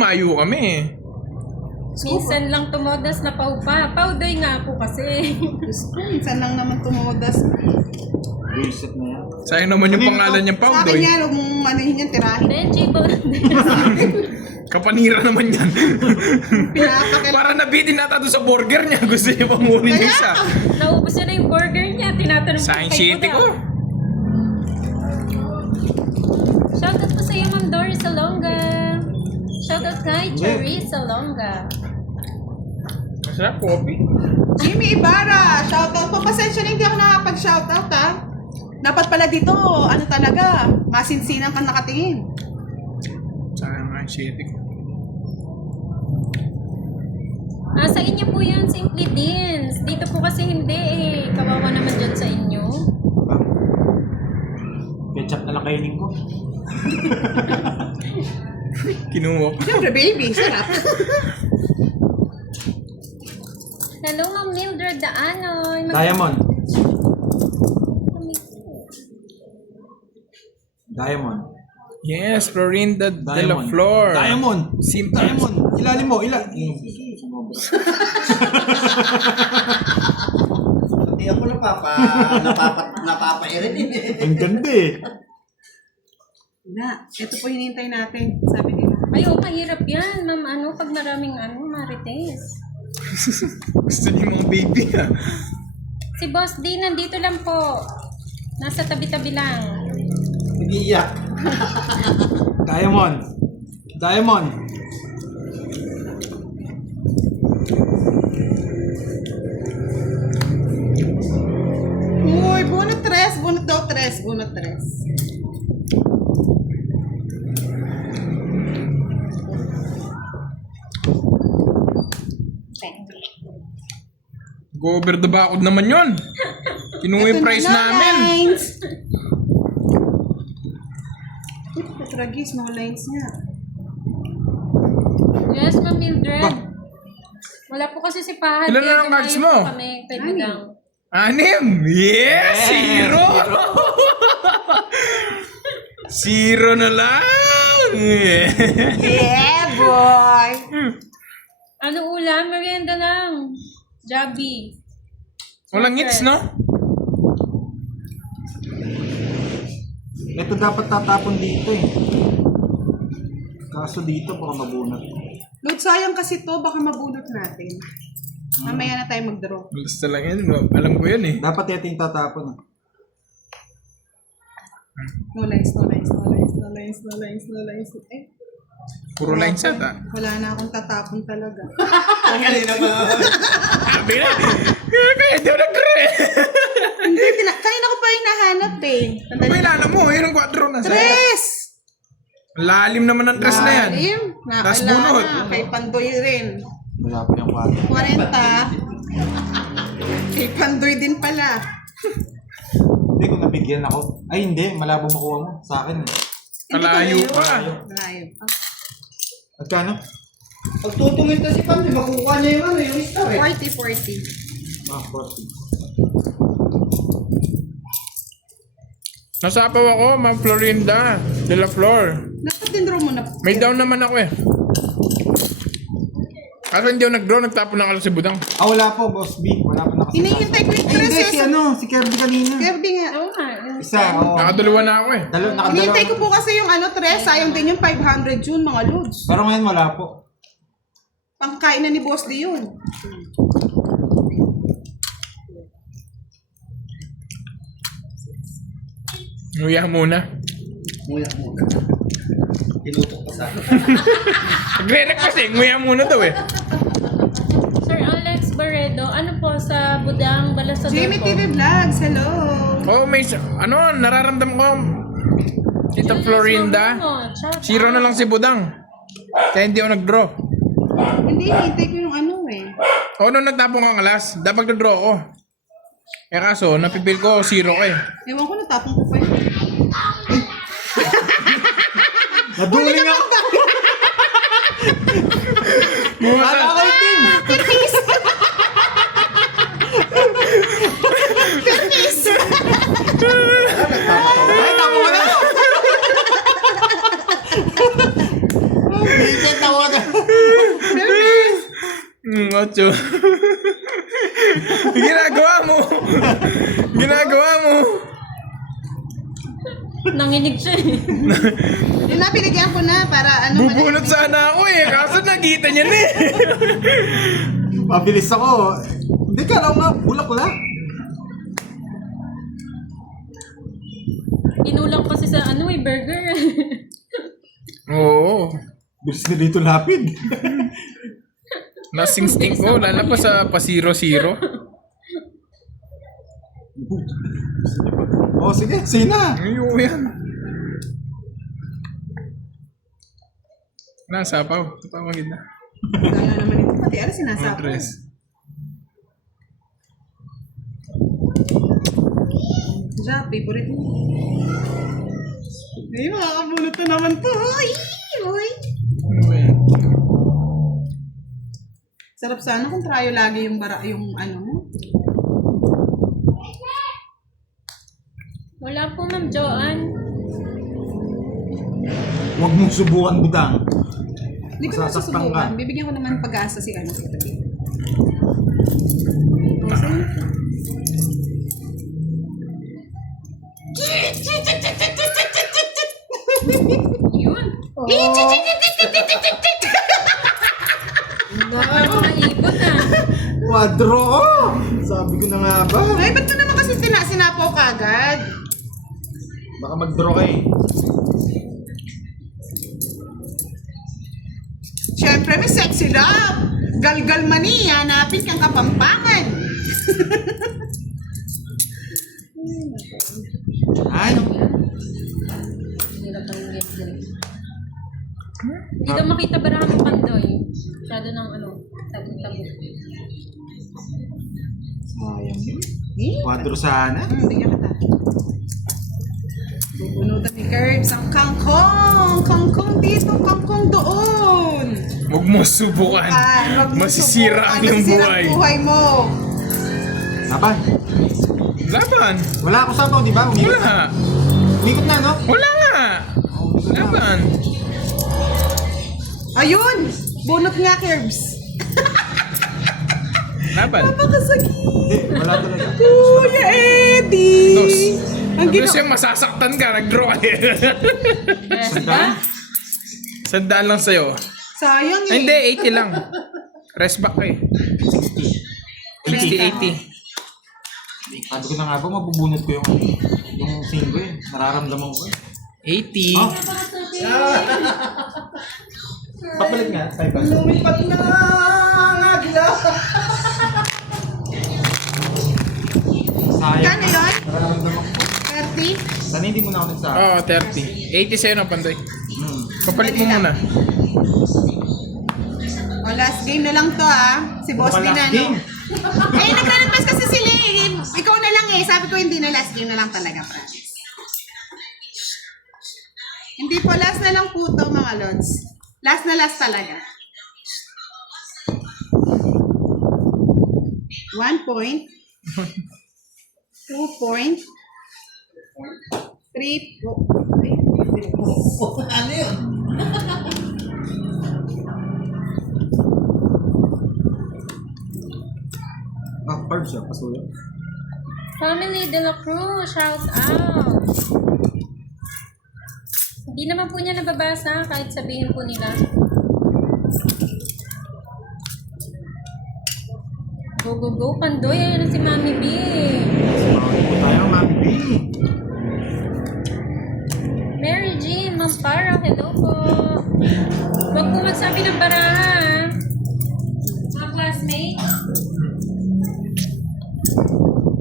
Mayo kami. Minsan lang tumodas na paupa. Paudoy nga po kasi. Diyos ko, minsan lang naman tumodas. Reset na yan. Sayang naman yung pangalan niyang Sa akin Paudoy. yan, huwag mong anuhin yan, tirahin. Benji po. Kapanira naman yan. Pinapakil. Para nabitin nata doon sa burger niya. Gusto niya pamunin yung isa. Naubos na yung burger niya. Tinatanong Science kay City Buda. ko. Shoutout po sa iyo, Ma'am Dory Salonga. Shoutout kay Cherry Salonga. Masarap, coffee. Jimmy Ibarra, shoutout po. Pasensya na hindi ako nakapag-shoutout ha. Dapat pala dito, ano talaga, masinsinan kang nakatingin. Sayang nga yung city ko. Sa inyo po yun, Simply Deans. Dito po kasi hindi eh. Kawawa naman dyan sa inyo. Ketchup na lang kainin ko. Kinuha ko. Siyempre baby, sarap. Hello, Ma'am Mildred Daanoy. Diamond. Diamond. Yes, Florinda de la Diamond. Flor. Diamond. Diamond. Ilalim mo. Hindi ako napapairin eh. Ang ganda eh. Na, ito po hinihintay natin, sabi nila. Ay, mahirap yan, Ma'am. Pag maraming marites. Gusto niyo mga baby ha. Si Boss D, nandito lang po. Nasa tabi-tabi lang. Nag-iiyak. Diamond. Diamond. Uy, bunot tres, bunot daw tres, bunot tres. Go over the backwood naman yon. Kinuha yung price namin. Lines. Tragis, mga lines niya. Yes, Ma'am Mildred. Wala po kasi si Pahad. Ilan na kaya ang cards dumayo mo? po Kami, kay Budang. 6. Yes! Zero! Zero na lang! Yeah, boy! Ano ulam? Merienda lang. Jabi. Walang hits, no? Ito dapat tatapon dito eh. Kaso dito baka mabunot. Lord, sayang kasi to, baka mabunot natin. Mamaya na tayo mag-draw. Basta lang yan. Alam ko yan eh. Dapat ito yung tatapon. No lines, no lines, no lines, no lines, no lines, no lines. Eh, Puro lines ata. wala na akong tatapon talaga. Kanina pa. Sabi na. Kaya di ako nag-re. Hindi, kanina ko pa hinahanap eh. Ano ba inala mo? Yun ang 4 na sa. Tres! Lalim naman ng tres na yan. Alim, Tas nakala bunot. na. Kay Pandoy rin. Wala pa yung 40. Kay Pandoy din pala. Hindi ko nabigyan ako. Ay hindi, malabo makuha mo sa akin. Kalayo pa. Malayo pa. Magkano? Pag tutungin to si Pam, makukuha niya yung ano, yung star eh. 40. Ah, 40. Nasapaw ako, Ma'am Florinda de la Flor. Dapat din-draw mo na. May down naman ako eh. Kaso hindi ako nag-draw, nagtapon na ako si Budang. Ah, wala po, Boss B. Wala pa nakasama. Hinihintay ko yung Ay, tres hindi, si eh. si Kirby kanina. Kirby nga. Oo nga. Isa, oo. Nakadalawa na ako eh. Nakadalawa. Hinihintay ko po kasi yung ano, tres. Sayang din yung 500 yun, mga loads. Pero ngayon wala po. Pangkain na ni Boss D yun. Nguya muna. Nguya mo. Tinutok pa sa akin. Nagre-rec kasi, nguya muna daw eh. Sir Alex Barredo, ano po sa Budang Balasador Jimmy po? TV Vlogs, hello! Oh, may, nararamdam ko, Tita Florinda, zero na lang si Budang. Kaya hindi ako nag-draw. Hindi, hinihintay ko yung ano eh. O, nung nagtapong kang alas, dapat nag-draw ako. Eh kaso, napipil ko, zero ko eh. Ewan ko, natapong ko pa yun. Naduling ako. Wala ko yung team. Ay, tapo ka na. Hindi, tawa ka. Ocho. Ginagawa mo. Ginagawa mo. Nanginig siya eh. Yun na, pinigyan ko na para ano. Bubunot sana ako eh. Kaso nakita niya na eh. Mabilis ako. Hindi ka lang nga, bulak ko lang. Inulang kasi sa ano eh, burger. Oo. Bilis na dito lapid. Nasingsting ko. Lala pa sa pa-zero-zero. Oh, sige, sina. Ayun yan. Nasapaw. Tapawagin na. Wala naman ito. Pati ano sinasabi. Address. Diyan, favorite mo. Ay, makakabulot na naman to. Ay, uy. Ano ba yan? Sarap sana kung trayo lagi yung yung ano mo. Wala po, Ma'am Joanne. Huwag mong subukan, Budang. Hindi ko na Masasaktan susubukan. ka. Bibigyan ko naman pag-asa si ano. Yun. Baka maibot ah. Quadro ko! Sabi ko na nga ba? Ay, ba't ko naman kasi sinapaw kagad? Baka mag-draw ka eh. Siyempre, may sexy love. Galgal mani, hanapin kang kapampangan. Ay, Hirap ang get-get. Hindi daw makita barahan ng pandoy. Masyado ng ano, tagong-tagong. sayang yun. Eh? Quadro sana. Bigyan kita. Bubunutan ni Curbs ang kangkong. Kangkong dito, kangkong doon. Huwag mo subukan. Wag mo Masisira subukan, ang iyong masisira buhay. ang buhay mo. Laban. Laban. Wala akong sabaw, di ba? Umikot na. Wala. Umikot na, no? Wala nga. Laban. Ayun! Bunot nga, Curbs. Laban. Napakasakit. Hindi, wala talaga. Kuya Eddie! Dos. Ang Tapos gino... yung masasaktan ka, nag-draw ka eh. Sandaan? Sandaan lang sa'yo. Sayang eh. Ay, hindi, 80 lang. Rest back ka eh. 60, 80. Sabi ko na nga ba, mabubunot ko yung singo eh. Nararamdaman ko eh. 80. Oh. Papalit nga, 5 Lumipat na ang agila. Sayang. Kano yun? Nararamdaman ko. 30? Sana hindi mo na ako nagsabi. Oo, 30. 80 sa'yo ng pandoy. Papalit mo muna. O, last game na lang to Si Boss Baka din last ano. game. Eh, naglalabas kasi sila eh. Ikaw na lang eh. Sabi ko hindi na last game na lang talaga, promise. Hindi po, last na lang po to mga lods. Last na last talaga. 1 point. 2 point. 3 po. Ano yun? Ah, card siya, pasuyo. Family de la Cruz, shout out! Hindi naman po niya nababasa kahit sabihin po nila. Go, go, go, Pandoy! Ayan na si Mami B! Sumawin po tayo, Mami B. Mary Jean, Mampara, hello po! Huwag po magsabi ng baraha, ha? Mga classmate?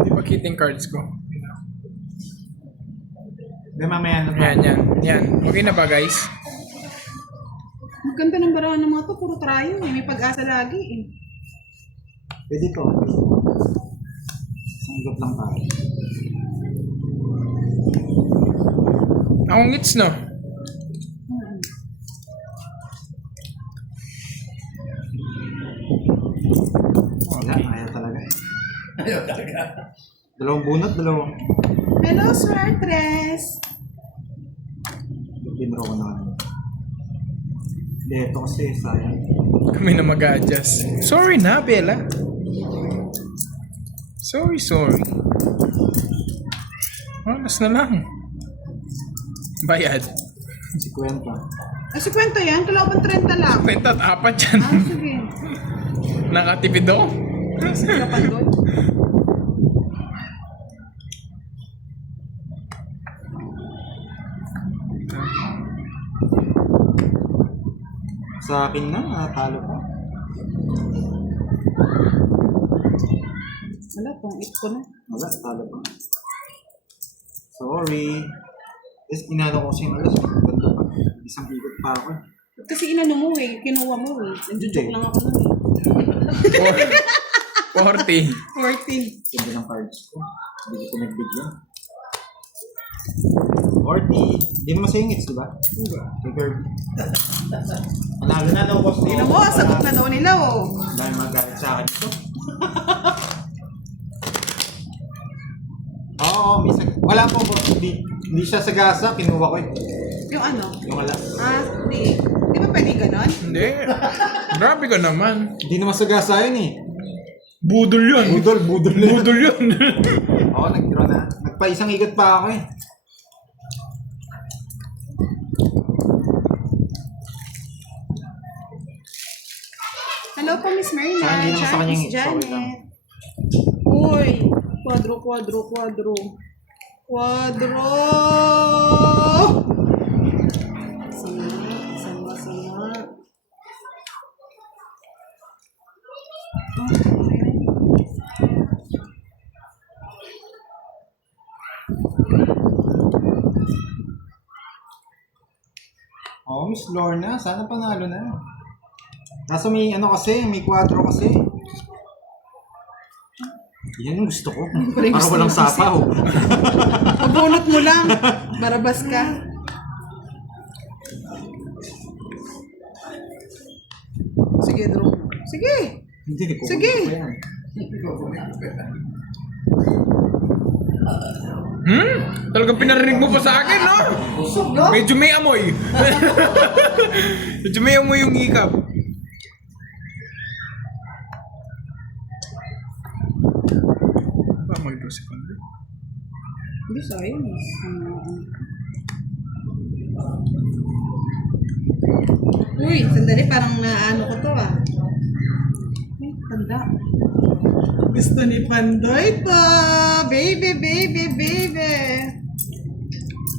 Di ba kiting cards ko? Hindi, mamaya na. Yan. Okay na ba guys? Maganda ng barahan ng mga to. Puro trayo eh. May pag-asa lagi eh. Pwede to. Sanggap lang tayo. Akong ngits no? Wala, ayaw talaga. Ayaw talaga. Dalawang bunot, dalawang. Hello, Swartres! Pinro ko na. Ito kasi, sayang. Kami na mag-a-adjust. Sorry na, Bella. Sorry. Oras na lang. Bayad. Si Kwenta. Ay, si Kwento yan. Kalaban 30 lang. Kwenta at apat yan. Ah, sige. Nakatipid ako. Sige ka pa doon. Sa akin na, natalo pa. Wala, tong it ko na. Wala, talo pa. Sorry. Tapos inano ko siyang alas. Ganda pa. Isang ikot pa ako. Kasi inano mo eh. Kinuha mo eh. Nandiyo-joke lang ako nun eh. 40. 14. Ganda ng cards ko. Hindi ko pinagbigyan. 40. Hindi naman sa ingits, di ba? Hindi. Kay Kirby. Manalo na daw, boss. Tingnan mo, sagot na daw nila oh. Dahil magalit sa akin ito. Oo, wala po, boss. Hindi siya sagasa. Kinuha ko eh. Yung ano? Yung wala. Ah, di. Di ba pwede ganon? Hindi. Grabe ka naman. Hindi naman sagasa yun eh. Budol yun. Budol na. Budol yun. Oo, nag-draw na. Nagpa-isang ikot pa ako eh. Hello po, Miss Marina. Saka hindi naman sa kanya Miss yung sorry lang. Janet. Uy, quadro. Sama. Oo, Miss Lorna. Sana panalo na. Kaso may ano kasi, may quadro kasi. Yan yung gusto ko. rin Para gusto walang mo sapaw. Pabunot mo lang. Barabas ka. Sige, draw. Sige. Hindi, ko. Sige. Talagang pinarinig mo pa sa akin, no? Medyo may amoy. Medyo may amoy yung hikap. Ba, mag-draw si Conde. Hindi, sayang. Uy, sandali. Parang naano ko to ah. Ay, tanda. Gusto ni Pandoy to. Baby.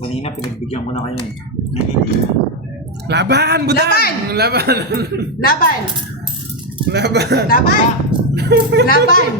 Kanina, pinagbigyan ko na kayo eh. Ngayon, hindi na. Laban, budang! Laban! Laban! Laban!